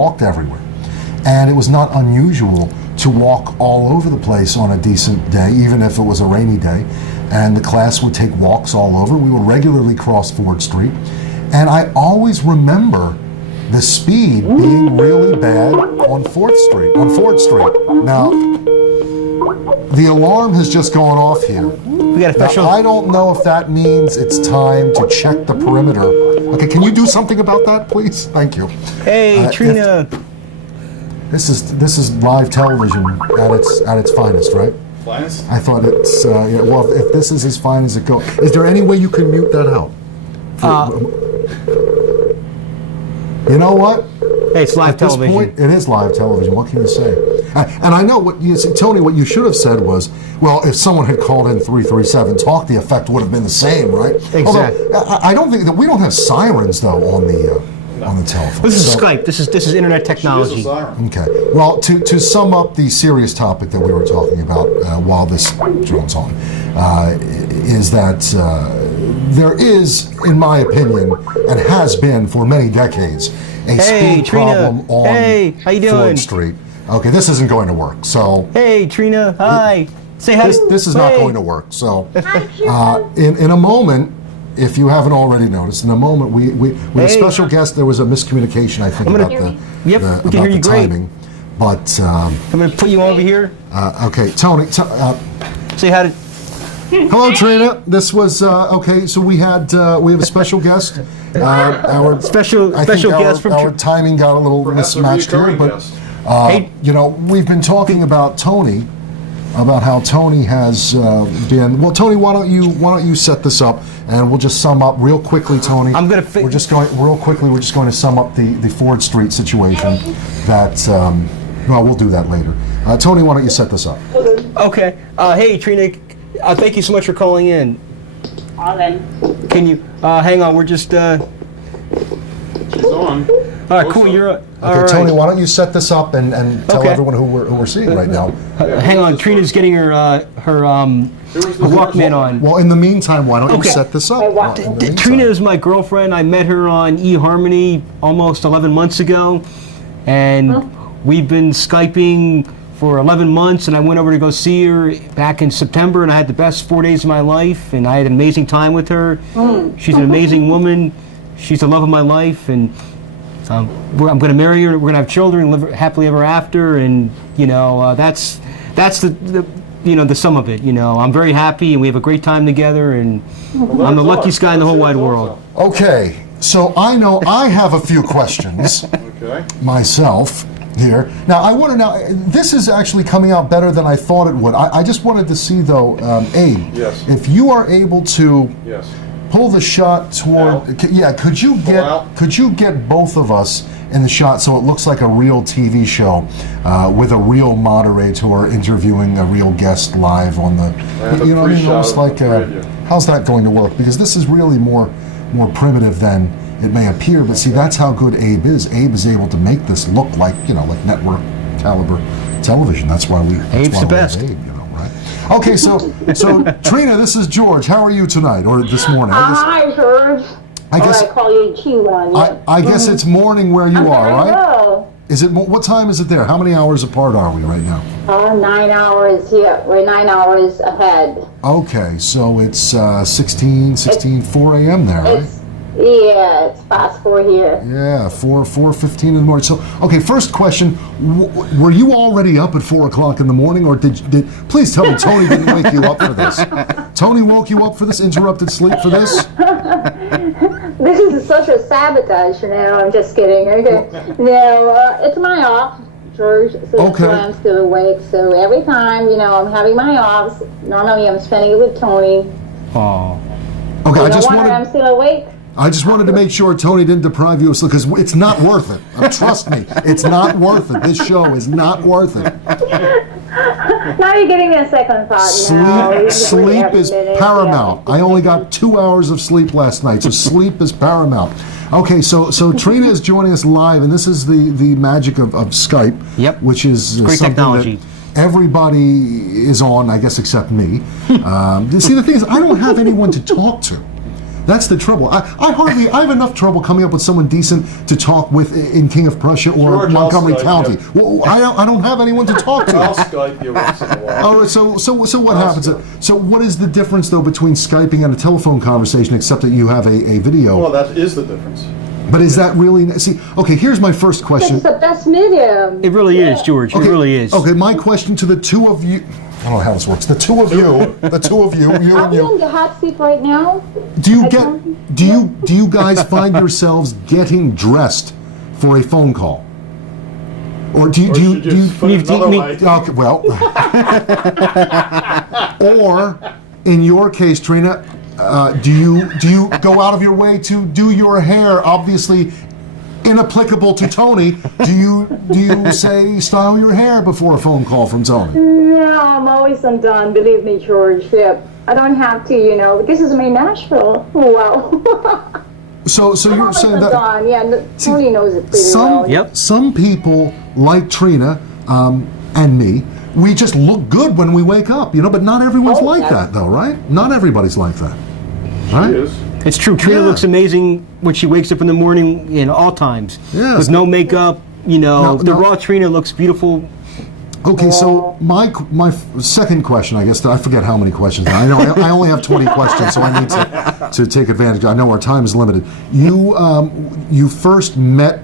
walked everywhere. And it was not unusual to walk all over the place on a decent day, even if it was a rainy day. And the class would take walks all over. We would regularly cross Ford Street. And I always remember the speed being really bad on Ford Street. Now, the alarm has just gone off here. We got a special. Now, I don't know if that means it's time to check the perimeter. Okay, can you do something about that, please? Thank you. Hey, Trina. This is live television at its finest, right? Finest? I thought it's yeah. Well, if this is as fine as it goes, is there any way you can mute that out? You know what? Hey, it's live television. At this point, it is live television. What can you say? And I know what you see, Tony. What you should have said was, well, if someone had called in 337 talk, the effect would have been the same, right? Exactly. Although, I don't think that we don't have sirens though on the telephone. This is Skype. This is internet technology. Okay. Well, to sum up the serious topic that we were talking about while this drone's on, is that there is, in my opinion, and has been for many decades, a speed problem on how you doing? Ford Street. Okay, this isn't going to work. So. Hey, Trina. Hi. Say hi. This is not going to work. So, in a moment. If you haven't already noticed, in a moment we had a special guest. There was a miscommunication, I think, about the timing. But I'm going to put you over here. Okay, Tony. Say hi to. Hello, Trina. This was okay. So we have a special guest. Our special guest from. Our timing got a little mismatched here, but you know, we've been talking about Tony. About how Tony has been. Well, Tony, why don't you set this up, and we'll just sum up real quickly, Tony. We're just going to sum up the Ford Street situation. That well, we'll do that later. Tony, why don't you set this up? Okay. Hey, Trina. Thank you so much for calling in. On. Can you hang on? We're just. She's on. All right, cool. You're okay, all Tony. right. Why don't you set this up and tell everyone who we're seeing right now? Hang on, Trina's getting her Walkman on. Well, in the meantime, why don't you set this up? Trina is my girlfriend. I met her on eHarmony almost 11 months ago, and we've been Skyping for 11 months, and I went over to go see her back in September, and I had the best 4 days of my life, and I had an amazing time with her. She's an amazing woman. She's the love of my life, and I'm going to marry her. We're going to have children, live happily ever after, and you know that's the you know the sum of it. You know, I'm very happy, and we have a great time together, and I'm the luckiest guy in the whole wide world. Okay, so I know I have a few questions myself here. Now I want to know. This is actually coming out better than I thought it would. I just wanted to see though, Abe, if you are able to. Pull the shot toward. Yeah, could you get both of us in the shot so it looks like a real TV show with a real moderator interviewing a real guest live on the. You know what I mean? Almost like how's that going to work? Because this is really more primitive than it may appear. But see, that's how good Abe is. Abe is able to make this look like like network caliber television. That's why we. Abe's the best. Abe, okay, so Trina, this is George. How are you tonight or this morning? Hi, George. I call you Q1. I guess it's morning where you are, right? Hello. Is it? What time is it there? How many hours apart are we right now? 9 hours here. We're 9 hours ahead. Okay, so it's 4 a.m. there, right? Yeah, it's past 4 here. Yeah, 4:15 in the morning. So, okay, first question: were you already up at 4 o'clock in the morning, or did? Please tell me Tony didn't wake you up for this. Tony woke you up for this? Interrupted sleep for this? This is such a sabotage. I'm just kidding. Okay, no, it's my off, George. So that's why I'm still awake. So every time I'm having my offs, normally I'm spending it with Tony. Oh. Okay, I'm still awake. I just wanted to make sure Tony didn't deprive you of sleep, because it's not worth it. Trust me, it's not worth it. This show is not worth it. Now you're giving me a second thought. Sleep is paramount. I only got 2 hours of sleep last night, so sleep is paramount. Okay, so Trina is joining us live, and this is the magic of Skype, which is great technology. Everybody is on, I guess, except me. See, the thing is, I don't have anyone to talk to. That's the trouble. I have enough trouble coming up with someone decent to talk with in King of Prussia or George, Montgomery I'll Skype County. you. Well, I don't have anyone to talk to. I'll Skype you once in a while. All right, so what happens? So what is the difference though between Skyping and a telephone conversation, except that you have a video? Well, that is the difference. But is that really? See, okay. Here's my first question. It's the best medium. It really is, George. Okay, It really is. Okay, my question to the two of you. I don't know how this works. The two of you, you I'm and in you. the hot seat right now. Do you guys find yourselves getting dressed for a phone call? Or do you Put it another way. okay, well, or in your case, Trina, do you go out of your way to do your hair? Obviously, inapplicable to Tony. Do you say style your hair before a phone call from Tony? No, I'm always undone. Believe me, George. Yep. I don't have to. This is my Nashville. Wow. So you're saying that undone. Yeah, Tony knows it pretty well. Yep. some people like Trina and me, we just look good when we wake up, but not everyone's Oh, like yes. that though, right? Not everybody's like that. Right? It is. It's true. Trina Yeah. looks amazing when she wakes up in the morning in all times. Yes. With no makeup, the No. raw Trina looks beautiful. Okay, so my second question, I guess, I forget how many questions. I know I only have 20 questions, so I need to take advantage. I know our time is limited. You first met,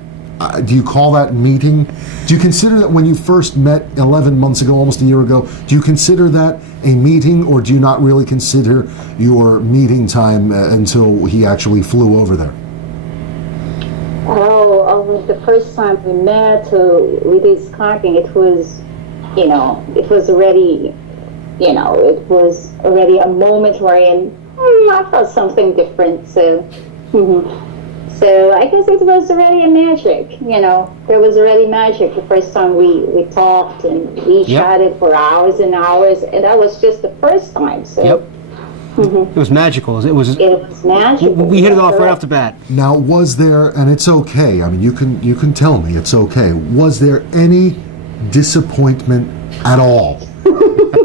do you call that meeting? Do you consider that when you first met 11 months ago, almost a year ago, do you consider that a meeting, or do you not really consider your meeting time until he actually flew over there? The first time we met, we did Skyping. It was, it was already, it was already a moment wherein I felt something different. So, so I guess it was already a magic. There was already magic the first time we talked and we chatted for hours and hours, and that was just the first time. So. Yep. It was magical. It was magical. We hit it off right off the bat. Now, was there, and it's okay, I mean, you can tell me, it's okay, was there any disappointment at all?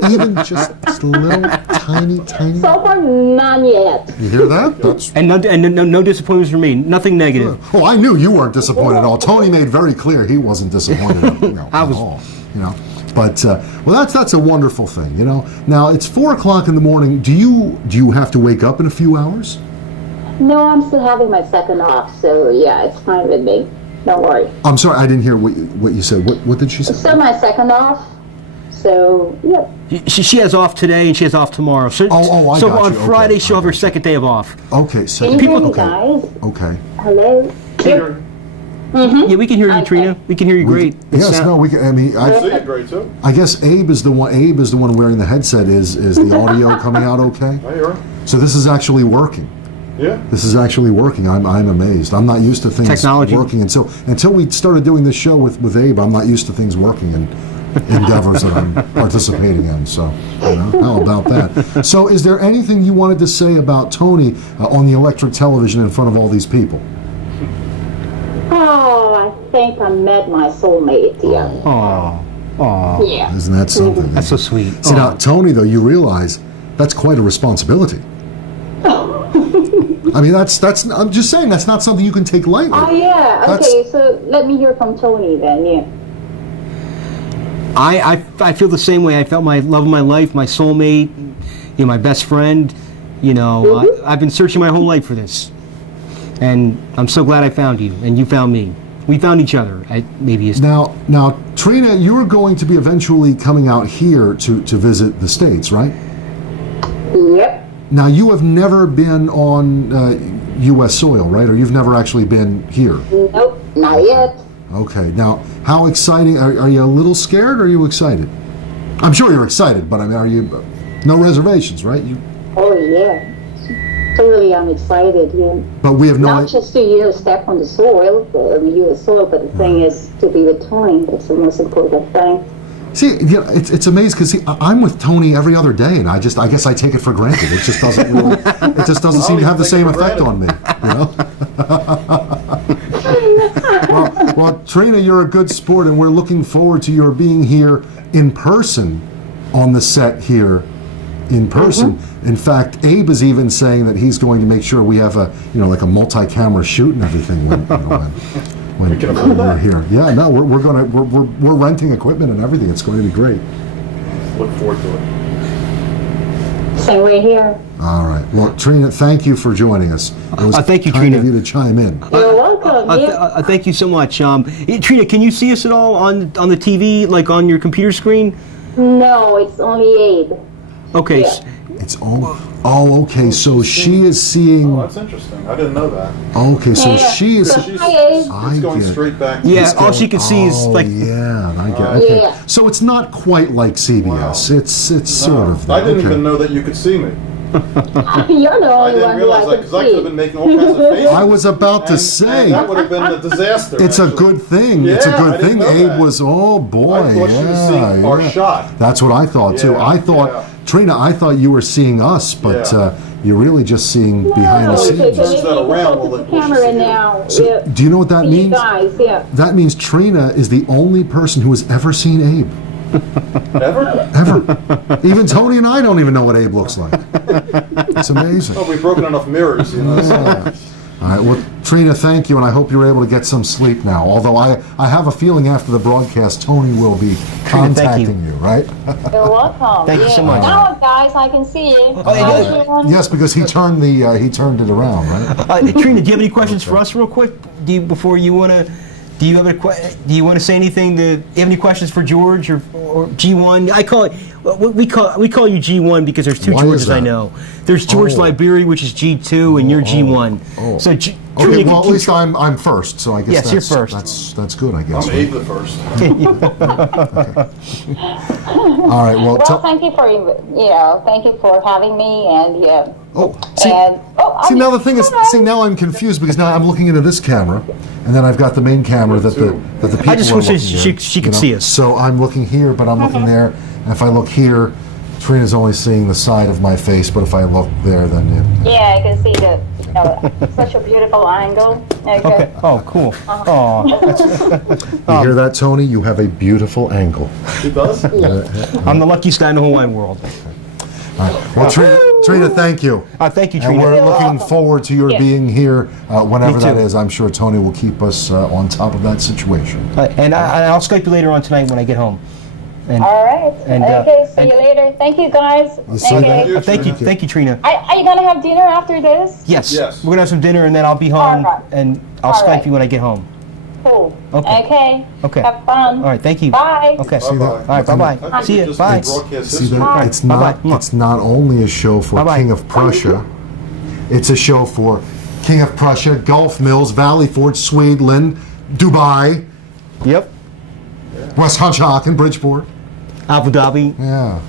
Even just a little tiny... So far, none yet. You hear that? That's... And no disappointments for me. Nothing negative. Oh, I knew you weren't disappointed at all. Tony made very clear he wasn't disappointed at all. But well, that's a wonderful thing. Now it's 4 o'clock in the morning. Do you have to wake up in a few hours? No, I'm still having my second off, so yeah, it's fine with me. Don't worry. I'm sorry, I didn't hear what you said. What did she say? Still my second off, so yeah. She has off today and she has off tomorrow. So, I so got on you. Friday Okay, she'll have her second day of off. Okay, so Can you hear me, okay. guys? Okay. Hello? Peter, Yeah, we can hear you, Okay. Trina. We can hear you great. Yes, no, we can. I mean, I see it great too. I guess Abe is the one wearing the headset. Is the audio coming out okay? I hear her. So this is actually working. Yeah. This is actually working. I'm amazed. I'm not used to things Technology. working until we started doing this show with Abe. I'm not used to things working in endeavors that I'm participating in. So how about that? So is there anything you wanted to say about Tony on the electric television in front of all these people? Oh, I think I met my soulmate, yeah. Oh, Yeah. Isn't that something? that's so sweet. See, now, Tony, though, you realize that's quite a responsibility. I mean, I'm just saying, that's not something you can take lightly. Oh, yeah, That's- okay, so let me hear from Tony then, yeah. I feel the same way. I felt my love of my life, my soulmate, my best friend. I've been searching my whole life for this, and I'm so glad I found you, and you found me. We found each other. Now, Trina, you are going to be eventually coming out here to visit the States, right? Yep. Now, you have never been on U.S. soil, right? Or you've never actually been here? Nope, not yet. Okay. Now, how exciting? Are you a little scared or are you excited? I'm sure you're excited, but I mean, are you... No reservations, right? Oh, yeah. Totally, I'm excited, yeah. But we have no... Not just to step on the soil, U.S. soil, but the thing is to be with Tony. That's the most important thing. See, it's amazing because I'm with Tony every other day, and I guess I take it for granted. It just doesn't really, it just doesn't seem to have the same effect on me, Well, Trina, you're a good sport, and we're looking forward to your being here in person on the set here in person. In fact, Abe is even saying that he's going to make sure we have a, like a multi-camera shoot and everything when we're here. Yeah, no, we're renting equipment and everything. It's going to be great. Look forward to it. Same way here. All right. Well, Trina, thank you for joining us. It was thank you, kind Trina. of you to chime in. You're welcome. Yeah. Thank you so much. Trina, can you see us at all on the TV, like on your computer screen? No, it's only Abe. Okay. Yeah. It's oh, okay. So she is seeing. Oh, that's interesting. I didn't know that. Okay, so Yeah. she is. So, hi, Abe. I It's going get it. straight back. Yeah, all she can see is Oh, like. yeah, I get it. Okay. Yeah. So it's not quite like CBS. Wow. It's sort of. I didn't okay. even know that you could see me. You're the I only didn't one who realize I that can because I could have been see. making all kinds of faces. I was about to and say. that would have been a disaster. It's a actually. good thing. It's a Yeah, good I didn't thing. know Abe that. was. Oh boy. I thought she was seeing our shot. That's what I thought too. Yeah, I thought, yeah. Trina, I thought you were seeing us, but Yeah. you're really just seeing behind the Well, if it scenes. turns that around, Focus we'll the let- we'll camera see you. now. So, Yeah. do you know what that See you means? guys, yeah. That means Trina is the only person who has ever seen Abe. Ever? Ever. Even Tony and I don't even know what Abe looks like. It's amazing. Oh, we've broken enough mirrors, you know. So. All right, well, Trina, thank you, and I hope you're able to get some sleep now. Although I have a feeling after the broadcast, Tony will be Trina, thank you. contacting you, right? You're welcome. Thank you so much. Now, guys, I can see you. yeah. Yes, because he turned it around, right? Trina, do you have any questions for us, real quick? Before you want to? Do you have do you want to say anything? Do you have any questions for George or G1? I call it. We call you G1 because there's two Why is Georges I that? know. There's George Liberia, which is G2, and you're G1. So Okay, Trina, well, at least I'm first, so I guess Yes, you're that's, first. That's good, I guess. I'm Abe the first. All right, well, Well, thank you for thank you for having me, and yeah. see, And now the thing is, now I'm confused because now I'm looking into this camera, and then I've got the main camera that the people I just are wish looking she at, could see us. So I'm looking here, but I'm looking there, and if I look here, Trina's only seeing the side of my face, but if I look there, then yeah, I can see such a beautiful angle. Okay. Oh, cool. Oh, you hear that, Tony? You have a beautiful angle. He does? I'm the luckiest guy in the whole wide world. All right. Well, Trina, thank you. Thank you, And Trina. we're looking forward to your being here whenever Me that too. is. I'm sure Tony will keep us on top of that situation. And I'll Skype you later on tonight when I get home. And All right. And, okay. See and- you later. Thank you, guys. see you Okay. then. thank you, Trina. Are you gonna have dinner after this? Yes. Yes. We're gonna have some dinner and then I'll be home All right. and I'll All Skype right. you when I get home. Cool. Okay. Okay. Okay. Have fun. All right. Thank you. Bye. Okay. Bye-bye. All right. Bye I bye. think See we you. just Bye. did broadcast See history. that? It's not. Bye-bye. It's not only a show for Bye-bye. King of Prussia. It's a show for King of Prussia, Gulf Mills, Valley Forge, Sweden, Dubai, Yep. West Conshohocken, Bridgeport. Abu Dhabi. Yeah.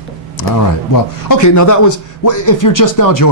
All right. Well, okay. Now that was. If you're just now joining.